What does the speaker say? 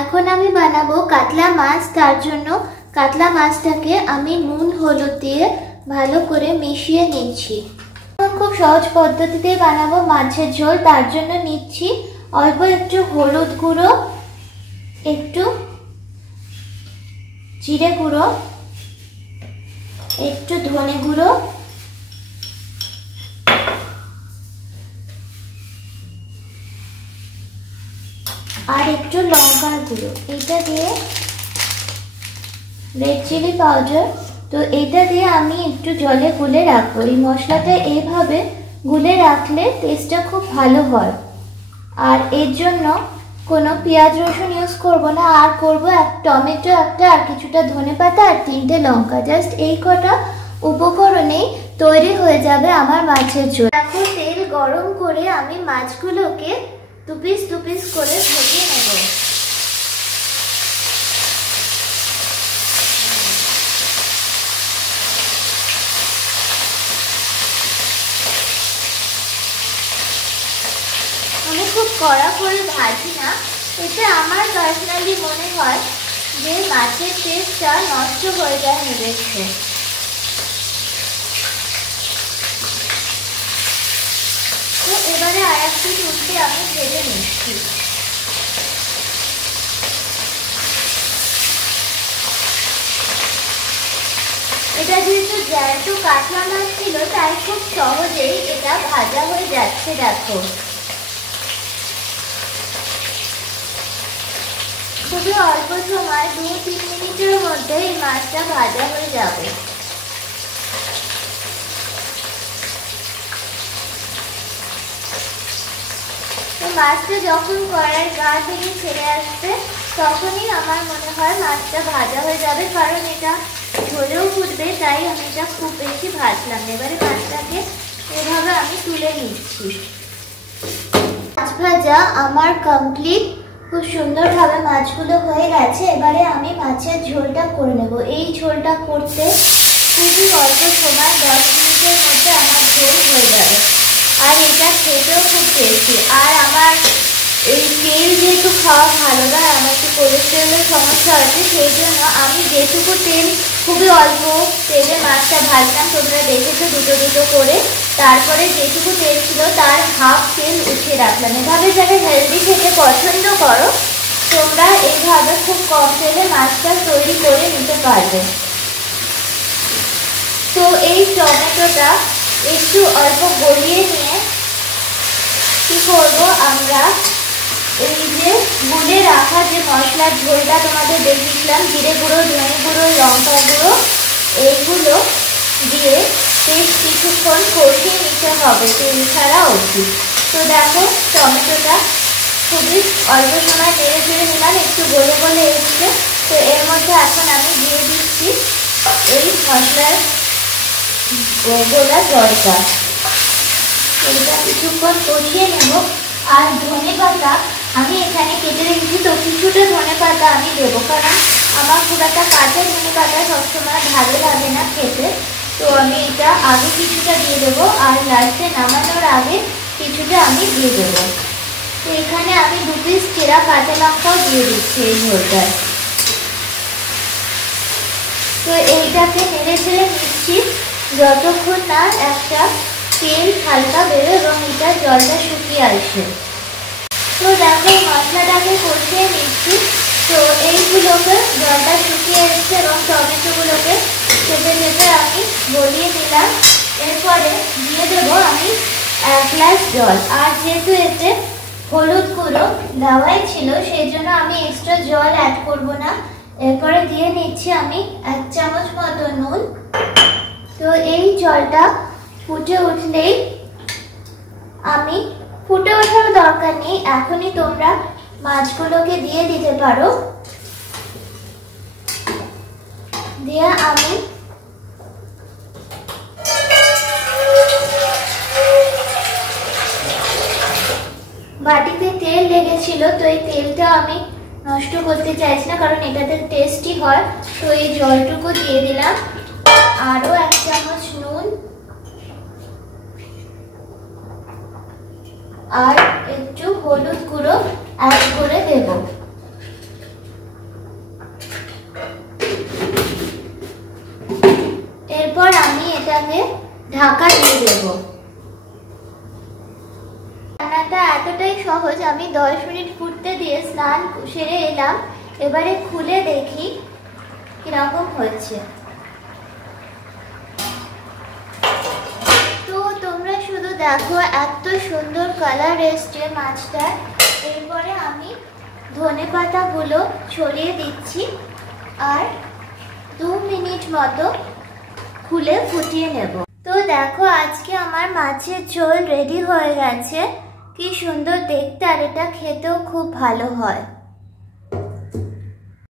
এখন আমি বানাবো কাতলা মাছ। তার জন্য কাতলা মাছটাকে আমি নুন হলুদ দিয়ে ভালো করে মিশিয়ে নিচ্ছি। খুব সহজ পদ্ধতিতে বানাবো মাছের ঝোল। তার জন্য নিচ্ছি অল্প একটু হলুদ গুঁড়ো, একটু জিরে গুঁড়ো, একটু ধনে গুঁড়ো, আর একটু লঙ্কার গুঁড়ো। এটা দিয়ে রেড চিলি পাউডার। তো এটা দিয়ে আমি একটু জলে গুলে রাখবো। এই মশলাটা এইভাবে গুলে রাখলে টেস্টটা খুব ভালো হয়। আর এর জন্য কোনো পেঁয়াজ রসুন ইউজ করব না, আর করব এক টমেটো একটা, আর কিছুটা ধনেপাতা আর 3টে লঙ্কা। জাস্ট এই কটা উপকরণেই তৈরি হয়ে যাবে আমার মাছের ঝোল। এখন তেল গরম করে আমি মাছগুলোকে দু পিস করে ভেজে নেব। আমি খুব কড়া করে ভাজি না, এতে আমার পার্সোনালি মনে হয় যে মাছের টেস্টটা নষ্ট হয়ে যায় নেড়েছে। তো এবারে আর এক পিঠ উল্টে আমি ভেজে নিচ্ছি। এটা যেহেতু জ্যান্ত কাতলা মাছ ছিল, তাই খুব সহজেই এটা ভাজা হয়ে যাচ্ছে। দেখো, খুবই অল্প সময় 2-3 মিনিটের মধ্যে এই মাছটা ভাজা হয়ে যাবে। তো মাছটা যখন কড়াইয়ের গা থেকে ছেড়ে আসবে তখনই আমার মনে হয় মাছটা ভাজা হয়ে যাবে, কারণ এটা ঝোলেও ফুটবে, তাই আমি এটা খুব বেশি ভাজলাম। এবারে মাছটাকে এভাবে আমি তুলে নিচ্ছি। মাছ ভাজা আমার কমপ্লিট। খুব সুন্দরভাবে মাছগুলো হয়ে গেছে। এবারে আমি মাছের ঝোলটা করে নেব। এই ঝোলটা করতে খুবই অল্প সময়, 10 মিনিটের মধ্যে আমার ঝোল হয়ে যাবে। আর এটা খেতেও খুব টেস্টি। আর আমার এই তেল যেহেতু খাওয়া ভালো না, আমার একটু কোলেস্টেরলের সমস্যা আছে, সেই জন্য আমি যেটুকু তেল, খুবই অল্প তেলে মাছটা ভাজলাম, তোমরা দেখেছো দুটো করে। তারপরে যেটুকু তেল ছিল তার হাফ তেল উঠিয়ে রাখলাম। এভাবে যারা হেলদি খেতে পছন্দ করো, তোমরা এইভাবে খুব কম তেলে মাছটা তৈরি করে নিতে পারবে। তো এই টমেটোটা একটু অল্প গলিয়ে নিয়ে কি করবো, আমরা এই যে গুলে রাখা যে মশলার ঝোলটা তোমাদের দেখিয়েছিলাম, জিরে গুঁড়ো, ধনে গুঁড়ো, লঙ্কা গুঁড়ো, এইগুলো দিয়ে বেশ কিছুক্ষণ কষিয়ে নিতে হবে, তেল ছাড়া অবধি। তো দেখো, টমেটোটা খুবই অল্প সময় নেড়ে চেড়ে নিলাম, একটু গলে গলে এসছে। তো এর মধ্যে এখন আমি দিয়ে দিচ্ছি এই মশলার গোলা জলটা। এটা কিছুক্ষণ কষিয়ে নেব। আর ধনেপাতা আমি এখানে কেটে রেখেছি, তো কিছুটা ধনেপাতা আমি দেবো, কারণ আমার খুব একটা কাঁচা ধনেপাতা সবসময় ভালো লাগে না খেতে। তো আমি এটা আগে কিছুটা দিয়ে দেবো, আর লাস্টে নামানোর আগে কিছুটা আমি দিয়ে দেবো। তো এখানে আমি 2 পিস চেরা কাঁচা লঙ্কাও দিয়ে দিচ্ছি এই ঝোলটায়। তো এইটাকে নেড়ে চেড়ে নিচ্ছি যতক্ষণ না একটা তেল হালকা বেরোয় এবং এটা জলটা শুকিয়ে আসে। তো দেখো, মশলাটাকে কষিয়ে নিচ্ছি। তো এইগুলোকে জলটা শুকিয়ে এসছে এবং টমেটোগুলোকে চেপে চেপে আমি গলিয়ে নিলাম। এরপরে দিয়ে দেবো আমি 1 গ্লাস জল। আর যেহেতু এতে হলুদ গুঁড়ো দেওয়াই ছিল, সেই জন্য আমি এক্সট্রা জল অ্যাড করব না। এরপরে দিয়ে নিচ্ছি আমি 1 চামচ মতো নুন। তো এই জলটা ফুটে উঠলেই, আমি ফুটে ওঠার দরকার নেই, এখনই তোমরা মাছগুলোকে দিয়ে দিতে পারো। দিয়ে আমি বাটিতে তেল লেগেছিল, তো এই তেলটা আমি নষ্ট করতে চাইছি না, কারণ এটাতে টেস্টি হয়। তো এই জলটুকু দিয়ে দিলাম। আরও 1 চামচ নুন, আর একটু হলুদ গুঁড়ো অ্যাড করে দেব। এটাকে ঢাকা দিয়ে দেবো। রান্নাটা এতটাই সহজ, আমি 10 মিনিট ফুটতে দিয়ে স্নান সেরে এলাম। এবারে খুলে দেখি কিরকম হচ্ছে। তো তোমরা শুধু দেখো, এত সুন্দর কালার এসছে মাছটার। এরপরে আমি ধনেপাতাগুলো ছড়িয়ে দিচ্ছি আর 2 মিনিট মতো খুলে ফুটিয়ে নেব। তো দেখো, আজকে আমার মাছের ঝোল রেডি হয়ে গেছে। কি সুন্দর দেখতে, আর এটা খেতেও খুব ভালো হয়।